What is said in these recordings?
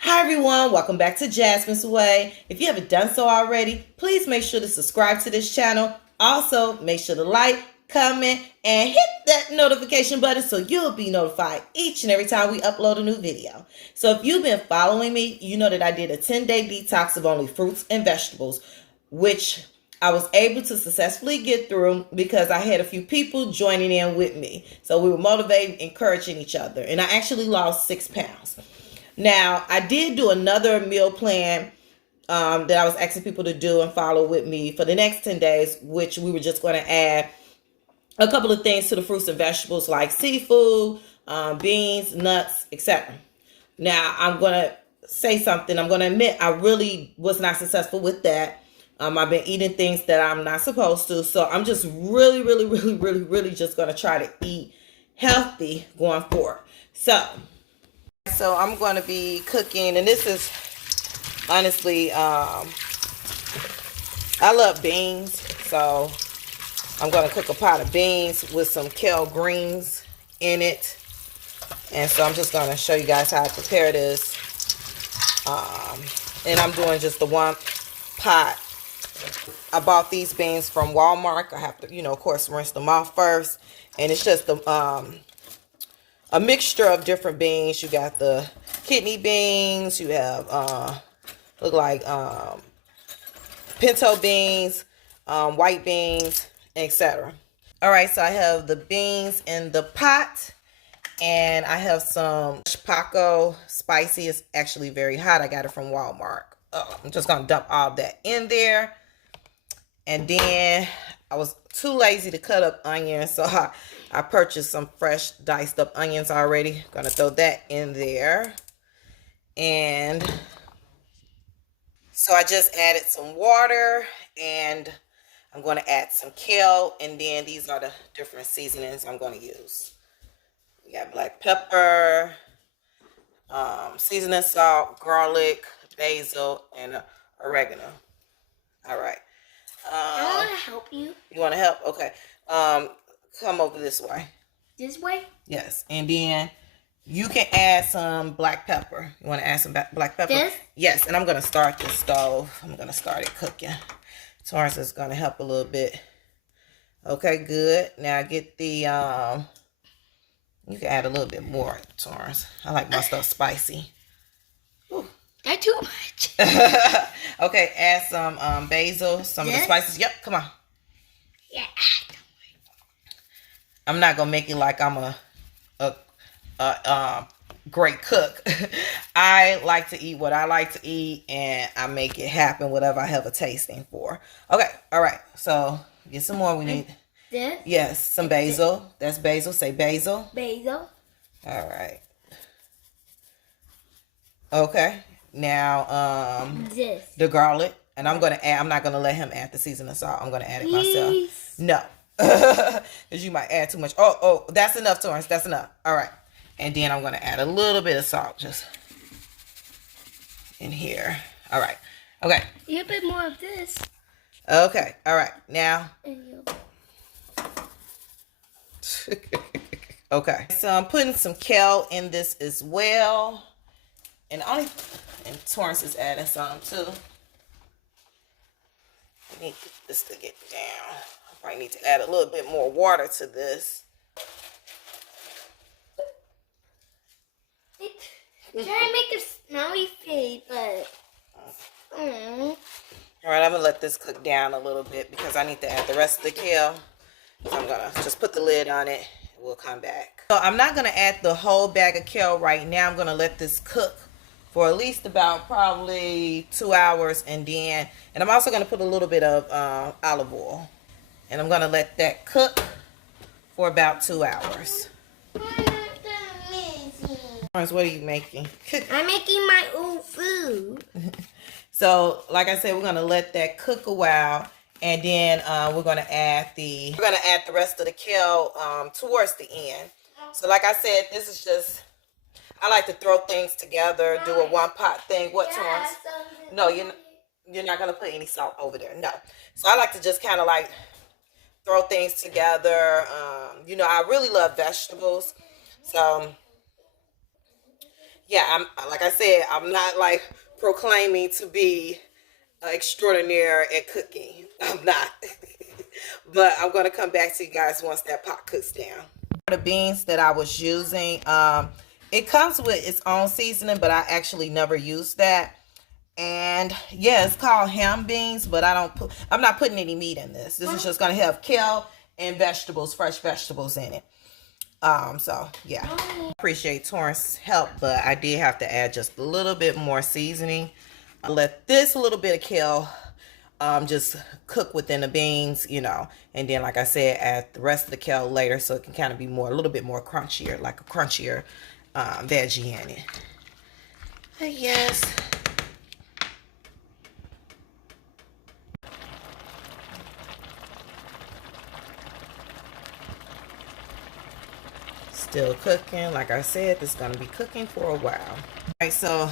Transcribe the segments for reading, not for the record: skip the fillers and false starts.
Hi everyone, welcome back to Jasmine's Way. If you haven't done so already, please make sure to subscribe to this channel. Also, make sure to like, comment, and hit that notification button so you'll be notified each and every time we upload a new video. So if you've been following me, you know that I did a 10-day detox of only fruits and vegetables, which I was able to successfully get through because I had a few people joining in with me. So we were motivating, encouraging each other, and I actually lost 6 pounds. Now, I did do another meal plan that I was asking people to do and follow with me for the next 10 days, which we were just going to add a couple of things to the fruits and vegetables like seafood, beans, nuts, etc. Now, I'm going to say something. I'm going to admit I really was not successful with that. I've been eating things that I'm not supposed to. So I'm just really just going to try to eat healthy going forward. So I'm going to be cooking, and this is honestly, I love beans, so I'm going to cook a pot of beans with some kale greens in it. And so I'm just going to show you guys how I prepare this. And I'm doing just the one pot. I bought these beans from Walmart. I have to, of course, rinse them off first. And it's just a mixture of different beans. You got the kidney beans. You have look like pinto beans, white beans, etc. All right, so I have the beans in the pot, and I have some pico spicy. It's actually very hot. I got it from Walmart. I'm just gonna dump all that in there, and then I was too lazy to cut up onions, so I purchased some fresh diced up onions already. Gonna throw that in there. And so I just added some water, and I'm going to add some kale, and then these are the different seasonings I'm going to use. We got black pepper, seasoning salt, garlic, basil, and oregano. All right. I want to help you. You want to help? Okay. Come over this way. This way? Yes. And then you can add some black pepper. You want to add some black pepper? This? Yes. And I'm going to start the stove. I'm going to start it cooking. Torrance is going to help a little bit. Okay, good. Now get the, you can add a little bit more, Torrance. I like my stuff spicy. Ooh. Not too much. Okay, add some basil, some of the spices. Yep, come on. Yeah. I'm not gonna make it like I'm a great cook. I like to eat what I like to eat, and I make it happen, whatever I have a tasting for. Okay, all right. So get some more. We need This? Yes, some basil. That's basil. Say basil. Basil. All right. Okay. Now This. the garlic, and I'm gonna add. I'm not gonna let him add the seasoning salt. I'm gonna add it myself. No. Because you might add too much. Oh, that's enough, Torrance. That's enough. All right. And then I'm going to add a little bit of salt just in here. All right. Okay. A bit more of this. Okay. All right. Now. Okay. So I'm putting some kale in this as well. And Torrance is adding some too. I need this to get down. I need to add a little bit more water to this. Try to make a smelly face, but... All right, I'm going to let this cook down a little bit because I need to add the rest of the kale. So I'm going to just put the lid on it, and we'll come back. So I'm not going to add the whole bag of kale right now. I'm going to let this cook for at least about probably 2 hours, and I'm also going to put a little bit of olive oil. And I'm going to let that cook for about 2 hours. What are you making? I'm making my own food. So, like I said, we're going to let that cook a while. And then we're going to add the rest of the kale towards the end. So, like I said, this is just, I like to throw things together, do a one pot thing. What, Torrance? No, you're not going to put any salt over there. No. So, I like to just kind of like throw things together. I really love vegetables. So yeah, like I said, I'm not like proclaiming to be extraordinaire at cooking. I'm not. But I'm going to come back to you guys once that pot cooks down. The beans that I was using, it comes with its own seasoning, but I actually never used that. And yeah, it's called ham beans, but I'm not putting any meat in this. This is just going to have kale and vegetables, fresh vegetables in it. So yeah, appreciate Torrance's help, but I did have to add just a little bit more seasoning. I'll let this little bit of kale just cook within the beans, you know, and then like I said, add the rest of the kale later so it can kind of be a little bit more crunchier, like a crunchier veggie in it. But yes. Still cooking. Like I said, this is going to be cooking for a while. All right, so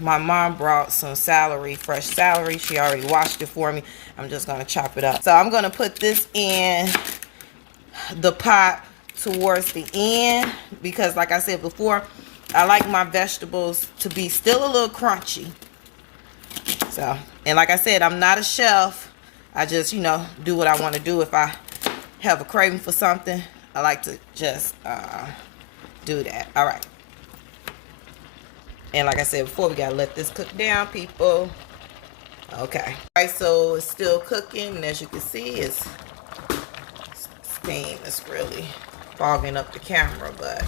my mom brought some celery, fresh celery. She already washed it for me. I'm just going to chop it up. So I'm going to put this in the pot towards the end because like I said before, I like my vegetables to be still a little crunchy. So, and like I said, I'm not a chef. I just, you know, do what I want to do. If I have a craving for something, I like to just do that. All right. And like I said before, we got to let this cook down, people. Okay. All right, so it's still cooking. And as you can see, it's steam is really fogging up the camera, but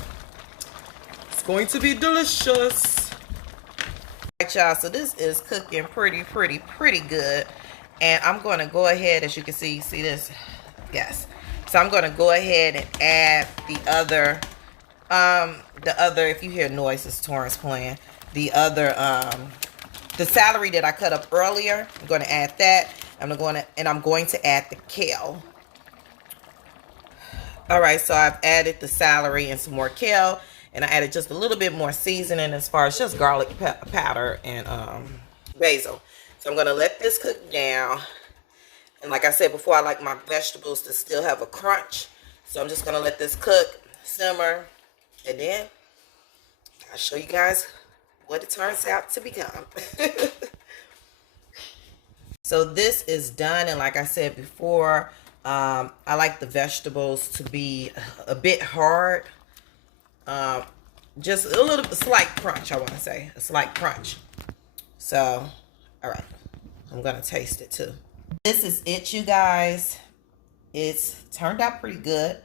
it's going to be delicious. All right, y'all. So this is cooking pretty good. And I'm going to go ahead, as you can see this? Yes. So I'm going to go ahead and add the other, if you hear noises, Torrance playing, the celery that I cut up earlier. I'm going to add that. I'm going to add the kale. All right, so I've added the celery and some more kale, and I added just a little bit more seasoning as far as just garlic powder and basil. So I'm going to let this cook down. And like I said before, I like my vegetables to still have a crunch. So I'm just going to let this cook, simmer, and then I'll show you guys what it turns out to become. So this is done, and like I said before, I like the vegetables to be a bit hard. Just a slight crunch, I want to say. A slight crunch. So, all right. I'm going to taste it too. This is it, you guys. It's turned out pretty good,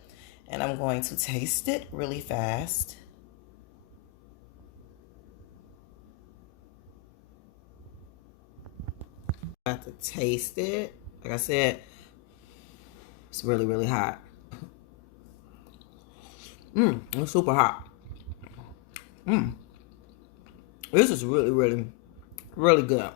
and I'm going to taste it really fast. I have to taste it. Like I said, it's really hot. It's super hot. This is really good.